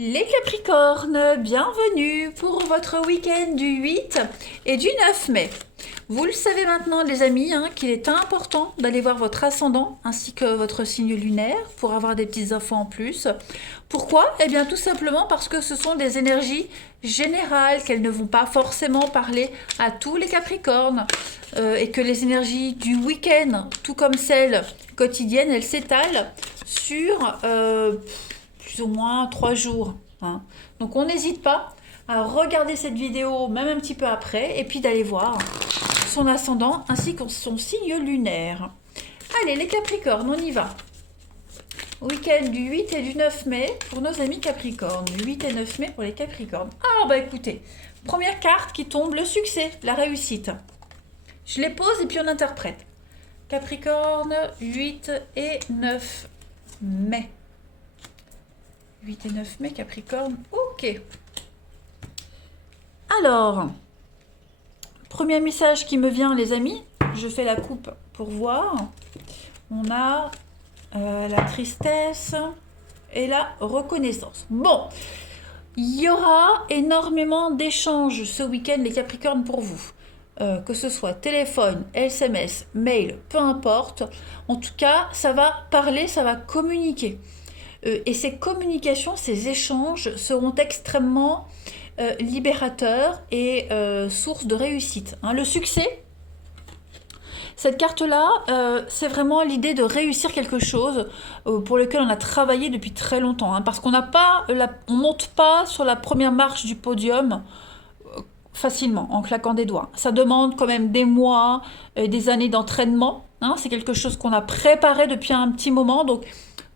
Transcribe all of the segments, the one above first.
Les Capricornes, bienvenue pour votre week-end du 8 et du 9 mai. Vous le savez maintenant les amis, qu'il est important d'aller voir votre ascendant ainsi que votre signe lunaire pour avoir des petites infos en plus. Pourquoi? Eh bien tout simplement parce que ce sont des énergies générales, qu'elles ne vont pas forcément parler à tous les Capricornes et que les énergies du week-end, tout comme celles quotidiennes, elles s'étalent sur plus ou moins 3 jours. Donc on n'hésite pas à regarder cette vidéo même un petit peu après et puis d'aller voir son ascendant ainsi que son signe lunaire. Allez les Capricornes, on y va. Week-end du 8 et du 9 mai pour nos amis Capricornes. Du 8 et 9 mai pour les Capricornes. Alors bah écoutez, première carte qui tombe, le succès, la réussite. Je les pose et puis on interprète. Capricorne, 8 et 9 mai. 8 et 9 mai, Capricorne, ok. Alors, premier message qui me vient, les amis, je fais la coupe pour voir. On a la tristesse et la reconnaissance. Bon, il y aura énormément d'échanges ce week-end, les Capricornes, pour vous. Que ce soit téléphone, SMS, mail, peu importe. En tout cas, ça va parler, ça va communiquer. Et ces communications, ces échanges seront extrêmement libérateurs et source de réussite. Le succès, cette carte-là, c'est vraiment l'idée de réussir quelque chose pour lequel on a travaillé depuis très longtemps. Parce qu'on on monte pas sur la première marche du podium facilement, en claquant des doigts. Ça demande quand même des mois, des années d'entraînement. C'est quelque chose qu'on a préparé depuis un petit moment. Donc,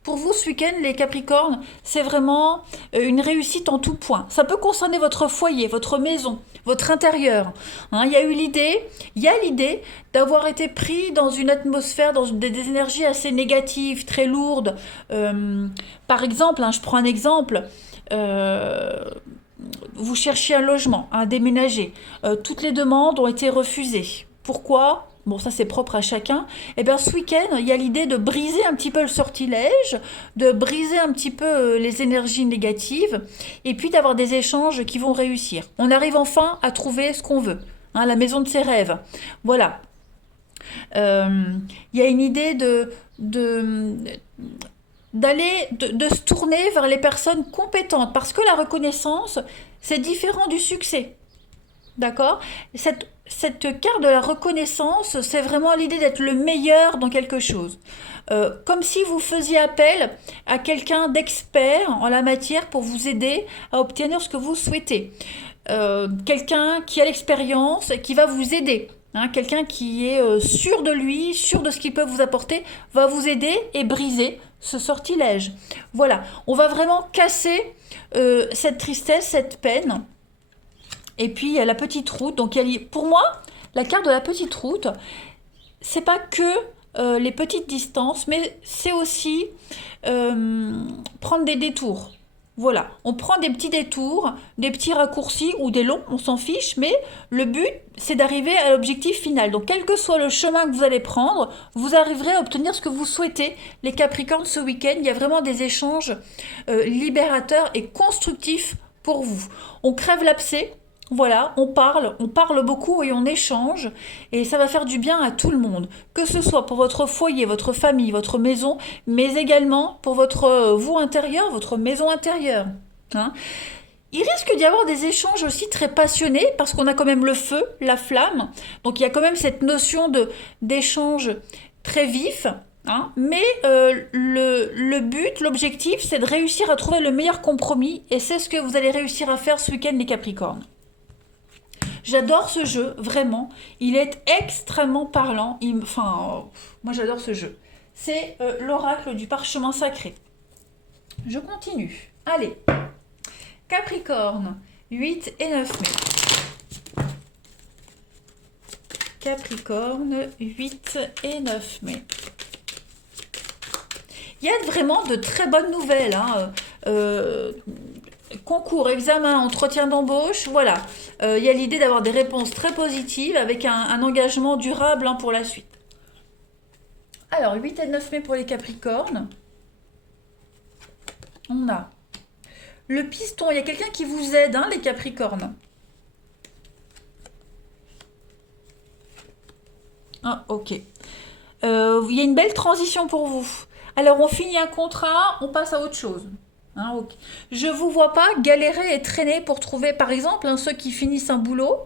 pour vous, ce week-end, les Capricornes, c'est vraiment une réussite en tout point. Ça peut concerner votre foyer, votre maison, votre intérieur. Il y a l'idée d'avoir été pris dans une atmosphère, dans des énergies assez négatives, très lourdes. Par exemple, je prends un exemple. Vous cherchez un logement, un déménager. Toutes les demandes ont été refusées. Pourquoi ? Bon, ça c'est propre à chacun. Eh bien, ce week-end, il y a l'idée de briser un petit peu le sortilège, de briser un petit peu les énergies négatives, et puis d'avoir des échanges qui vont réussir. On arrive enfin à trouver ce qu'on veut, la maison de ses rêves. Voilà. Il y a une idée de se tourner vers les personnes compétentes, parce que la reconnaissance, c'est différent du succès. D'accord? Cette carte de la reconnaissance, c'est vraiment l'idée d'être le meilleur dans quelque chose. Comme si vous faisiez appel à quelqu'un d'expert en la matière pour vous aider à obtenir ce que vous souhaitez. Quelqu'un qui a l'expérience et qui va vous aider. Quelqu'un qui est sûr de lui, sûr de ce qu'il peut vous apporter, va vous aider et briser ce sortilège. Voilà, on va vraiment casser cette tristesse, cette peine. Et puis il y a la petite route. Donc pour moi, la carte de la petite route, c'est pas que les petites distances, mais c'est aussi prendre des détours. Voilà, on prend des petits détours, des petits raccourcis ou des longs, on s'en fiche, mais le but, c'est d'arriver à l'objectif final. Donc, quel que soit le chemin que vous allez prendre, vous arriverez à obtenir ce que vous souhaitez. Les Capricornes, ce week-end, il y a vraiment des échanges libérateurs et constructifs pour vous. On crève l'abcès. Voilà, on parle beaucoup et on échange et ça va faire du bien à tout le monde, que ce soit pour votre foyer, votre famille, votre maison, mais également pour votre vous intérieur, votre maison intérieure. Il risque d'y avoir des échanges aussi très passionnés parce qu'on a quand même le feu, la flamme, donc il y a quand même cette notion d'échange très vif. Mais le but, l'objectif, c'est de réussir à trouver le meilleur compromis et c'est ce que vous allez réussir à faire ce week-end les Capricornes. J'adore ce jeu, vraiment. Il est extrêmement parlant. Moi j'adore ce jeu. C'est l'oracle du parchemin sacré. Je continue. Allez. Capricorne, 8 et 9 mai. Capricorne, 8 et 9 mai. Il y a vraiment de très bonnes nouvelles. Concours, examen, entretien d'embauche, voilà. Il y a l'idée d'avoir des réponses très positives avec un engagement durable pour la suite. Alors, 8 et 9 mai pour les Capricornes. On a Le piston, il y a quelqu'un qui vous aide, hein, les Capricornes. Ah, ok. Il y a une belle transition pour vous. Alors, on finit un contrat, on passe à autre chose. Hein, ok. Je vous vois pas galérer et traîner pour trouver, par exemple, hein, ceux qui finissent un boulot,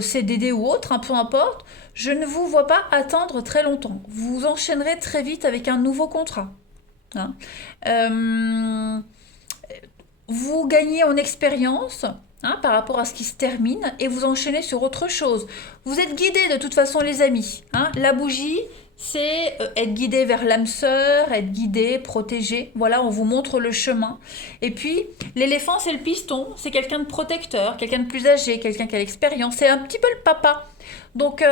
CDD ou autre, hein, peu importe. Je ne vous vois pas attendre très longtemps. Vous enchaînerez très vite avec un nouveau contrat. Hein. Euh, vous gagnez en expérience, hein, par rapport à ce qui se termine et vous enchaînez sur autre chose. Vous êtes guidés de toute façon, les amis. Hein. La bougie, c'est être guidé vers l'âme sœur, être guidé, protégé. Voilà, on vous montre le chemin. Et puis, l'éléphant, c'est le piston. C'est quelqu'un de protecteur, quelqu'un de plus âgé, quelqu'un qui a l'expérience. C'est un petit peu le papa. Donc,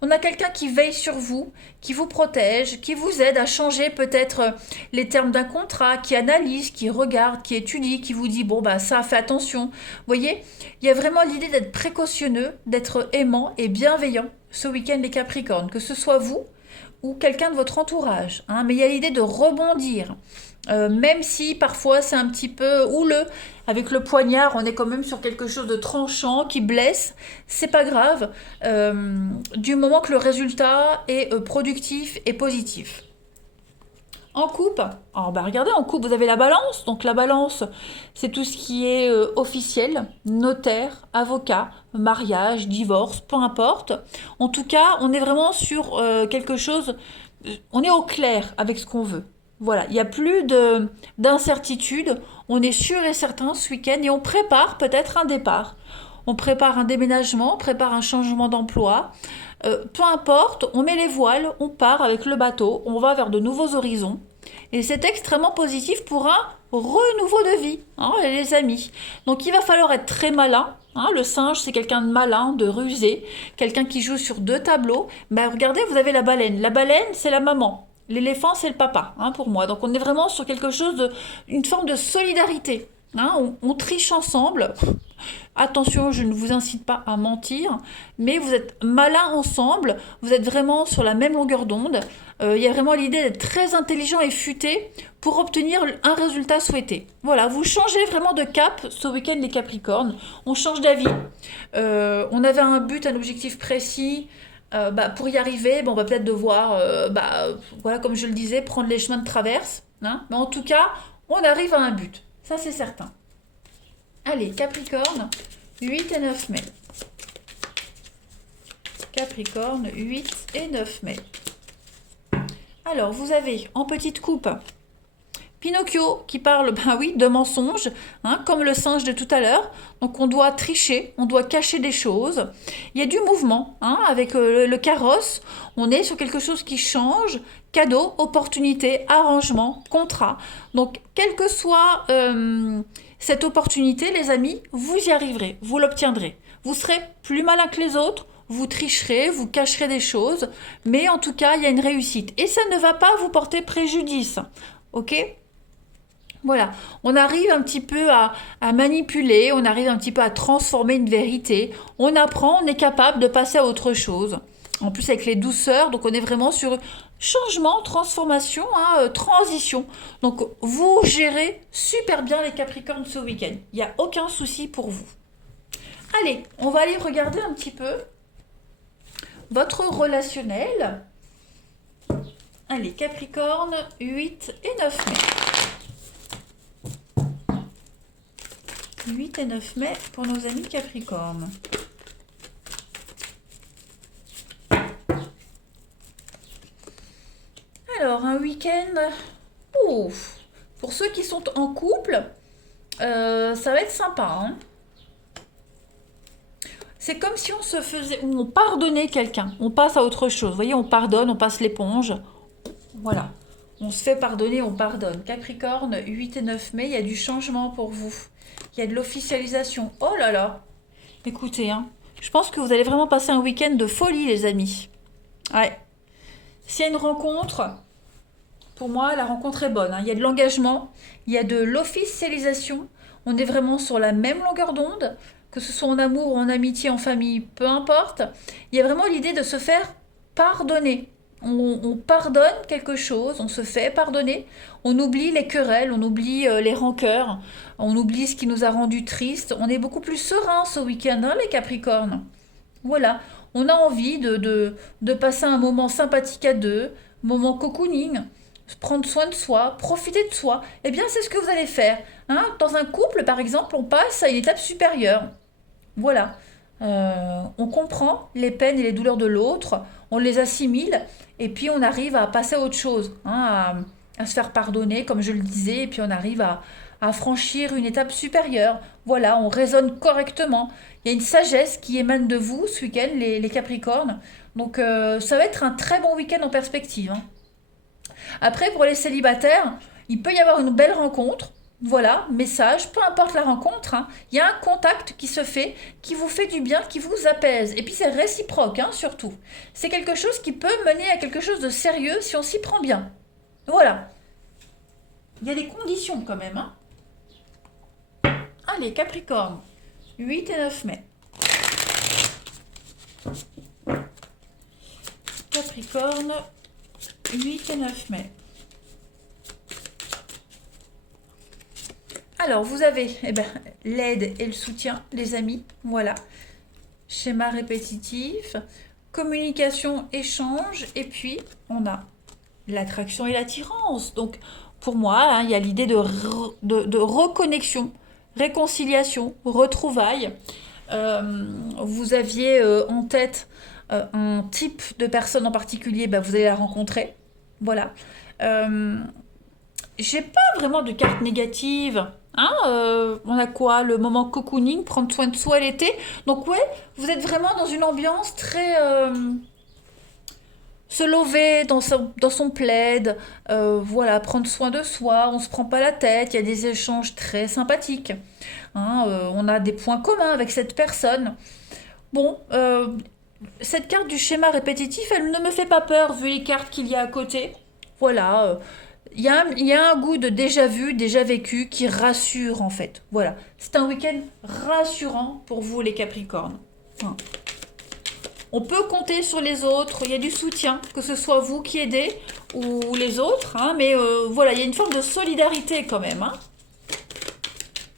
on a quelqu'un qui veille sur vous, qui vous protège, qui vous aide à changer peut-être les termes d'un contrat, qui analyse, qui regarde, qui étudie, qui vous dit, bon, bah ça, fais attention. Vous voyez, il y a vraiment l'idée d'être précautionneux, d'être aimant et bienveillant ce week-end, les Capricornes, que ce soit vous ou quelqu'un de votre entourage. Hein, mais il y a l'idée de rebondir. Même si parfois c'est un petit peu houleux, avec le poignard, on est quand même sur quelque chose de tranchant, qui blesse, c'est pas grave, du moment que le résultat est productif et positif. En coupe, alors bah regardez, en coupe, vous avez la balance. Donc la balance, c'est tout ce qui est officiel, notaire, avocat, mariage, divorce, peu importe. En tout cas, on est vraiment sur quelque chose, on est au clair avec ce qu'on veut. Voilà, il n'y a plus d'incertitude, on est sûr et certain ce week-end et on prépare peut-être un départ. On prépare un déménagement, on prépare un changement d'emploi. Peu importe, on met les voiles, on part avec le bateau, on va vers de nouveaux horizons. Et c'est extrêmement positif pour un renouveau de vie, hein, les amis. Donc il va falloir être très malin. Hein, le singe, c'est quelqu'un de malin, de rusé, quelqu'un qui joue sur deux tableaux. Ben, regardez, vous avez la baleine. La baleine, c'est la maman. L'éléphant, c'est le papa, hein, pour moi. Donc on est vraiment sur quelque chose une forme de solidarité. Hein, on triche ensemble. Attention, je ne vous incite pas à mentir, mais vous êtes malins ensemble, vous êtes vraiment sur la même longueur d'onde. Il y a vraiment l'idée d'être très intelligent et futé pour obtenir un résultat souhaité. Voilà, vous changez vraiment de cap ce week-end, les Capricornes. On change d'avis. On avait un but, un objectif précis. Pour y arriver, on va peut-être devoir, voilà, comme je le disais, prendre les chemins de traverse. Hein, mais en tout cas, on arrive à un but. Ça, c'est certain. Allez, Capricorne, 8 et 9 mai. Capricorne, 8 et 9 mai. Alors, vous avez en petite coupe Pinocchio qui parle, ben oui, de mensonges, hein, comme le singe de tout à l'heure. Donc on doit tricher, on doit cacher des choses. Il y a du mouvement, hein, avec le carrosse. On est sur quelque chose qui change. Cadeau, opportunité, arrangement, contrat. Donc, quelle que soit cette opportunité, les amis, vous y arriverez, vous l'obtiendrez. Vous serez plus malin que les autres, vous tricherez, vous cacherez des choses, mais en tout cas, il y a une réussite. Et ça ne va pas vous porter préjudice. Ok ? Voilà, on arrive un petit peu à manipuler, on arrive un petit peu à transformer une vérité, on apprend, on est capable de passer à autre chose. En plus avec les douceurs, donc on est vraiment sur changement, transformation, hein, transition. Donc vous gérez super bien les Capricornes ce week-end, il n'y a aucun souci pour vous. Allez, on va aller regarder un petit peu votre relationnel. Allez, Capricorne, 8 et 9 mai. 8 et 9 mai pour nos amis Capricorne. Alors, un week-end... Ouf. Pour ceux qui sont en couple, ça va être sympa. Hein, c'est comme si on se faisait... On pardonnait quelqu'un. On passe à autre chose. Vous voyez, on pardonne, on passe l'éponge. Voilà. On se fait pardonner, on pardonne. Capricorne, 8 et 9 mai, il y a du changement pour vous. Il y a de l'officialisation. Oh là là. Écoutez, hein, je pense que vous allez vraiment passer un week-end de folie, les amis. Ouais. S'il y a une rencontre, pour moi, la rencontre est bonne. Hein. Il y a de l'engagement, il y a de l'officialisation. On est vraiment sur la même longueur d'onde, que ce soit en amour, en amitié, en famille, peu importe. Il y a vraiment l'idée de se faire pardonner. on pardonne quelque chose, on se fait pardonner, on oublie les querelles, on oublie les rancœurs, on oublie ce qui nous a rendu tristes. On est beaucoup plus serein ce week-end, hein, les Capricornes. Voilà, on a envie de passer un moment sympathique à deux, moment cocooning, prendre soin de soi, profiter de soi. Eh bien, c'est ce que vous allez faire. Hein. Dans un couple, par exemple, on passe à une étape supérieure. Voilà. On comprend les peines et les douleurs de l'autre, on les assimile, et puis on arrive à passer à autre chose, hein, à se faire pardonner, comme je le disais, et puis on arrive à franchir une étape supérieure. Voilà, on raisonne correctement. Il y a une sagesse qui émane de vous ce week-end, les Capricornes. Donc ça va être un très bon week-end en perspective. Hein. Après, pour les célibataires, il peut y avoir une belle rencontre. Voilà, message, peu importe la rencontre, hein, il y a un contact qui se fait, qui vous fait du bien, qui vous apaise. Et puis c'est réciproque, hein, surtout. C'est quelque chose qui peut mener à quelque chose de sérieux si on s'y prend bien. Voilà. Il y a des conditions quand même. Hein. Allez, Capricorne, 8 et 9 mai. Capricorne, 8 et 9 mai. Alors, vous avez l'aide et le soutien, les amis. Voilà. Schéma répétitif, communication, échange. Et puis, on a l'attraction et l'attirance. Donc, pour moi, hein, il y a l'idée de reconnexion, réconciliation, retrouvailles. Vous aviez en tête un type de personne en particulier, vous allez la rencontrer. Voilà. Euh, j'ai pas vraiment de carte négative. Hein, on a quoi? Le moment cocooning, prendre soin de soi l'été. Donc ouais, vous êtes vraiment dans une ambiance très se lever dans son plaid, voilà, prendre soin de soi, on se prend pas la tête, il y a des échanges très sympathiques. Hein, on a des points communs avec cette personne. Bon, cette carte du schéma répétitif, elle ne me fait pas peur vu les cartes qu'il y a à côté. Voilà, il y a un goût de déjà vu, déjà vécu qui rassure en fait. Voilà, c'est un week-end rassurant pour vous les Capricornes. Hein. On peut compter sur les autres, il y a du soutien, que ce soit vous qui aidez ou les autres, hein, mais voilà, il y a une forme de solidarité quand même. Hein.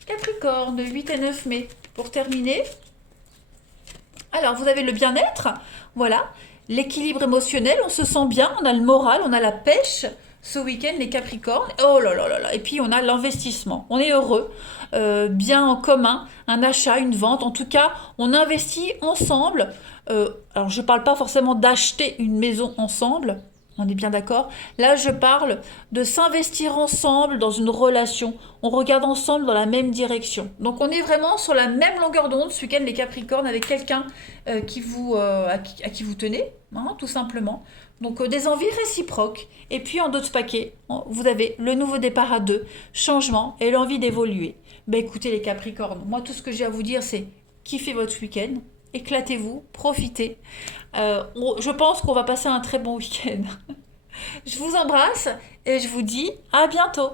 Capricorne, 8 et 9 mai. Pour terminer, alors vous avez le bien-être, voilà, l'équilibre émotionnel, on se sent bien, on a le moral, on a la pêche. Ce week-end, les Capricornes, oh là là là là, et puis on a l'investissement, on est heureux, bien en commun, un achat, une vente, en tout cas, on investit ensemble. Alors je ne parle pas forcément d'acheter une maison ensemble, on est bien d'accord. Là, je parle de s'investir ensemble dans une relation. On regarde ensemble dans la même direction. Donc, on est vraiment sur la même longueur d'onde ce week-end, les Capricornes, avec quelqu'un à qui vous tenez, hein, tout simplement. Donc, des envies réciproques. Et puis, en d'autres paquets, vous avez le nouveau départ à deux, changement et l'envie d'évoluer. Ben, écoutez, les Capricornes, moi, tout ce que j'ai à vous dire, c'est kiffez votre week-end. Éclatez-vous, profitez. Je pense qu'on va passer un très bon week-end. Je vous embrasse et je vous dis à bientôt.